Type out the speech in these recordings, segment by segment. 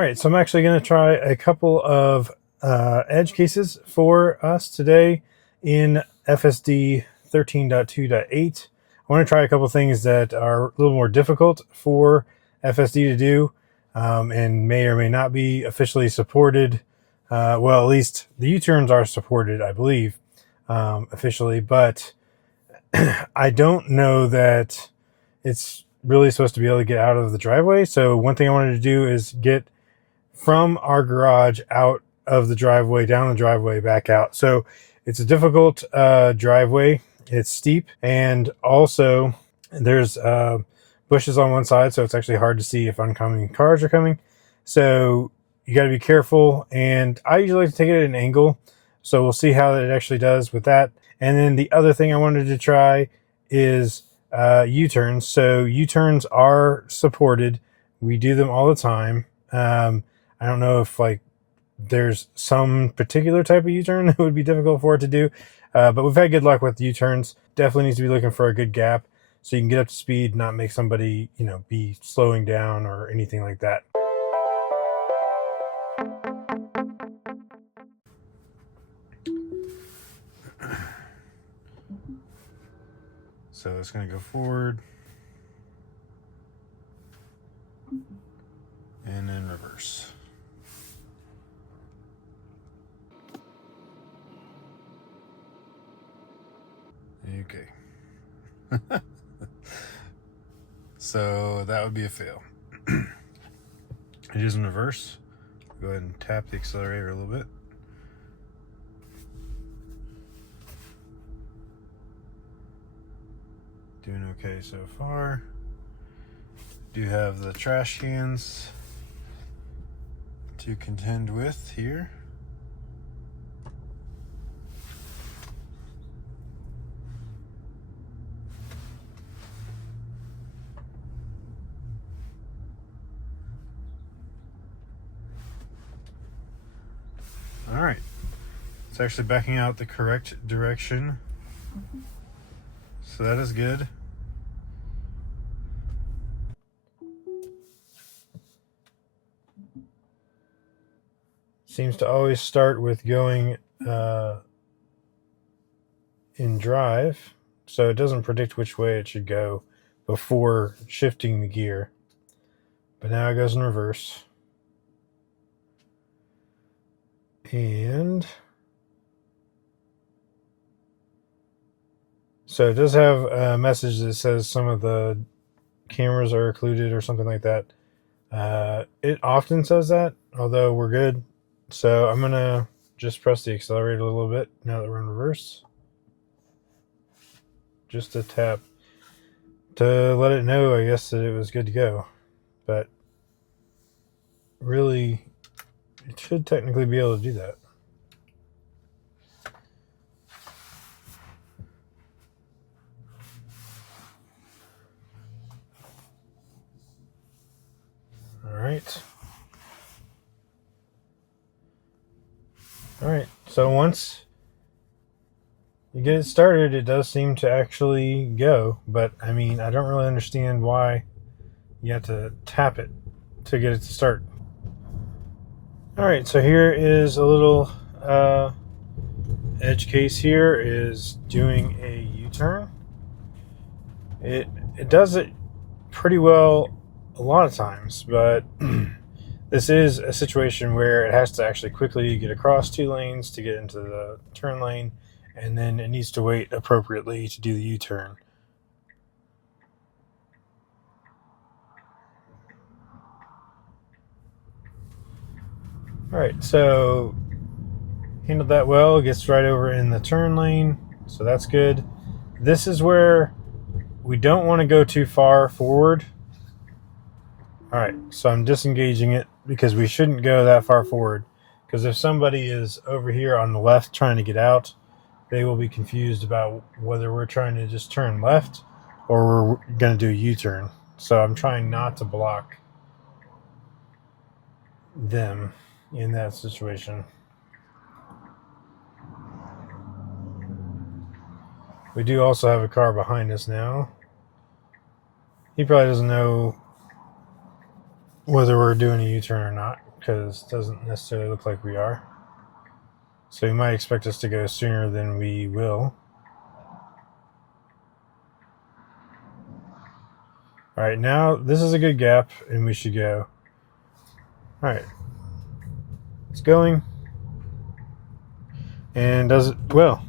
right, so I'm actually going to try a couple of edge cases for us today in FSD 13.2.8. I want to try a couple things that are a little more difficult for FSD to do and may or may not be officially supported. Well, at least the U-turns are supported, I believe, officially, but I don't know that it's really supposed to be able to get out of the driveway. So one thing I wanted to do is get from our garage out of the driveway, down the driveway, back out. So it's a difficult driveway. It's steep, and also there's bushes on one side, so it's actually hard to see if oncoming cars are coming. So you got to be careful, and I usually like to take it at an angle. So we'll see how it actually does with that. And then the other thing I wanted to try is U-turns. So U-turns are supported. We do them all the time. I don't know if there's some particular type of U-turn that would be difficult for it to do, but we've had good luck with U-turns. Definitely needs to be looking for a good gap so you can get up to speed, not make somebody be slowing down or anything like that. So it's going to go forward and then reverse. Okay. So that would be a fail. It is in reverse. Go ahead and tap the accelerator a little bit. Doing okay so far. Do have the trash cans to contend with here. All right, it's actually backing out the correct direction. So that is good. Seems to always start with going in drive, so it doesn't predict which way it should go before shifting the gear. But now it goes in reverse. And so it does have a message that says some of the cameras are occluded or something like that. It often says that, although we're good. So I'm going to just press the accelerator a little bit now that we're in reverse. Just a tap to let it know, I guess, that it was good to go. But really, it should technically be able to do that. All right, so once you get it started, it does seem to actually go, but I mean, I don't really understand why you have to tap it to get it to start. All right, so here is a little edge case. Here is doing a U-turn. It does it pretty well a lot of times, but this is a situation where it has to actually quickly get across two lanes to get into the turn lane, and then it needs to wait appropriately to do the U-turn. All right, so handled that well. Gets right over in the turn lane, so that's good. This is where we don't want to go too far forward. All right, so I'm disengaging it because we shouldn't go that far forward, because if somebody is over here on the left trying to get out, they will be confused about whether we're trying to just turn left or we're going to do a U-turn. So I'm trying not to block them in that situation. We do also have a car behind us now. He probably doesn't know whether we're doing a U-turn or not, because it doesn't necessarily look like we are. So you might expect us to go sooner than we will. All right, now this is a good gap, and we should go. All right, it's going, and does it well.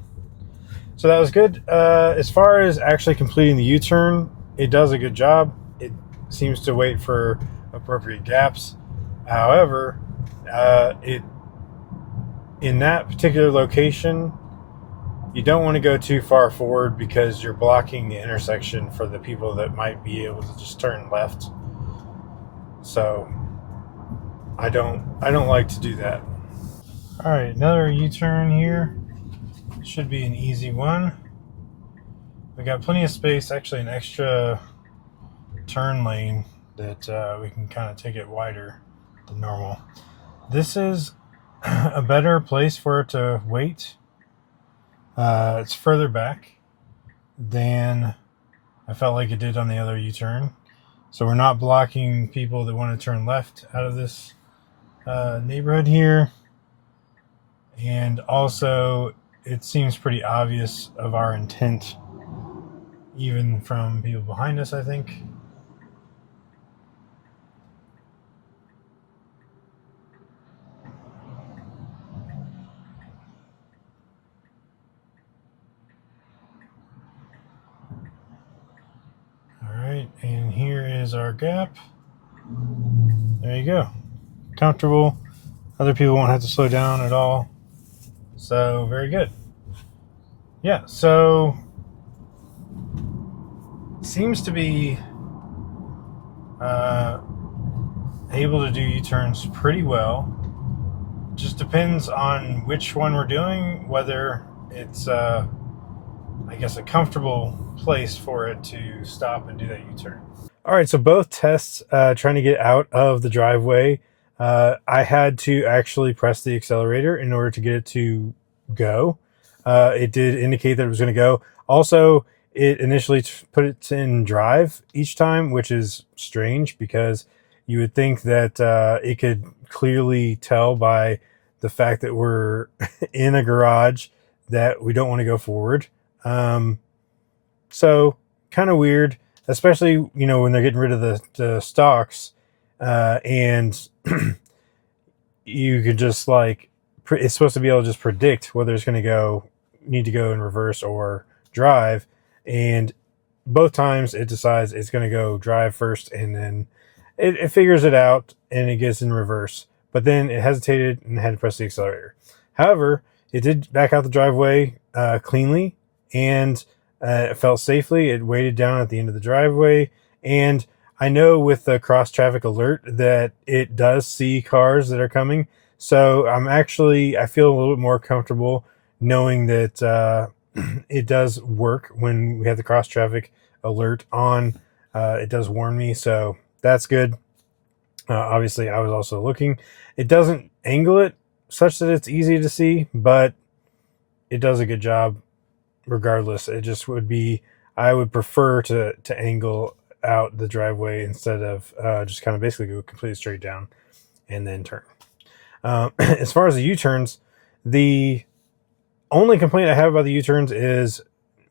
So that was good. As far as actually completing the U-turn, it does a good job. It seems to wait for appropriate gaps. However, it in that particular location, you don't want to go too far forward because you're blocking the intersection for the people that might be able to just turn left. So I don't like to do that. All right, another U-turn here. Should be an easy one. We got plenty of space, actually an extra turn lane that we can kind of take it wider than normal. This is a better place for it to wait. It's further back than I felt like it did on the other U-turn. So we're not blocking people that want to turn left out of this neighborhood here. And also, it seems pretty obvious of our intent, even from people behind us, I think. All right, and here is our gap. There you go. Comfortable. Other people won't have to slow down at all. So, very good. Yeah, so seems to be able to do U-turns pretty well. Just depends on which one we're doing, whether it's, I guess, a comfortable place for it to stop and do that U-turn. All right, so both tests trying to get out of the driveway, I had to actually press the accelerator in order to get it to go. It did indicate that it was going to go. Also, it initially put it in drive each time, which is strange because you would think that it could clearly tell by the fact that we're in a garage that we don't want to go forward. So kind of weird, especially, you know, when they're getting rid of the stalks, and you could just like, it's supposed to be able to just predict whether it's going to need to go in reverse or drive. And both times it decides it's going to go drive first, and then it figures it out and it gets in reverse. But then it hesitated and had to press the accelerator. However, it did back out the driveway cleanly, and it felt safely. It waited down at the end of the driveway. And I know with the cross traffic alert that it does see cars that are coming. So I feel a little bit more comfortable knowing that it does work when we have the cross traffic alert on. It does warn me, so that's good. Obviously, I was also looking. It doesn't angle it such that it's easy to see, but it does a good job regardless. It just would be, I would prefer to angle out the driveway instead of just kind of basically go completely straight down and then turn. As far as the U-turns, the only complaint I have about the U-turns is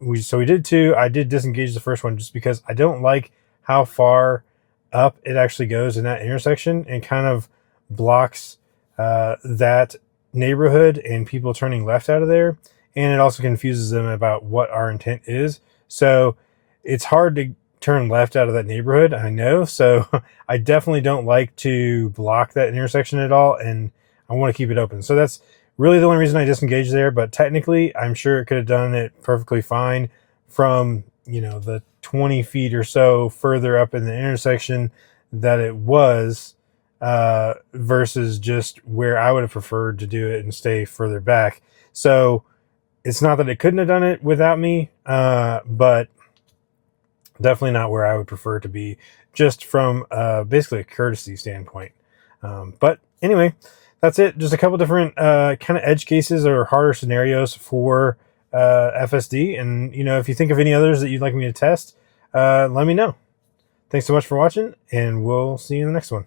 we did two. I did disengage the first one just because I don't like how far up it actually goes in that intersection and kind of blocks that neighborhood and people turning left out of there. And it also confuses them about what our intent is. So it's hard to turn left out of that neighborhood, I know. So I definitely don't like to block that intersection at all, and I want to keep it open. So that's really the only reason I disengaged there. But technically, I'm sure it could have done it perfectly fine from, you know, the 20 feet or so further up in the intersection that it was, versus just where I would have preferred to do it and stay further back. So it's not that it couldn't have done it without me, but definitely not where I would prefer to be, just from basically a courtesy standpoint. But anyway, that's it. Just a couple different kind of edge cases or harder scenarios for FSD. And, you know, if you think of any others that you'd like me to test, let me know. Thanks so much for watching, and we'll see you in the next one.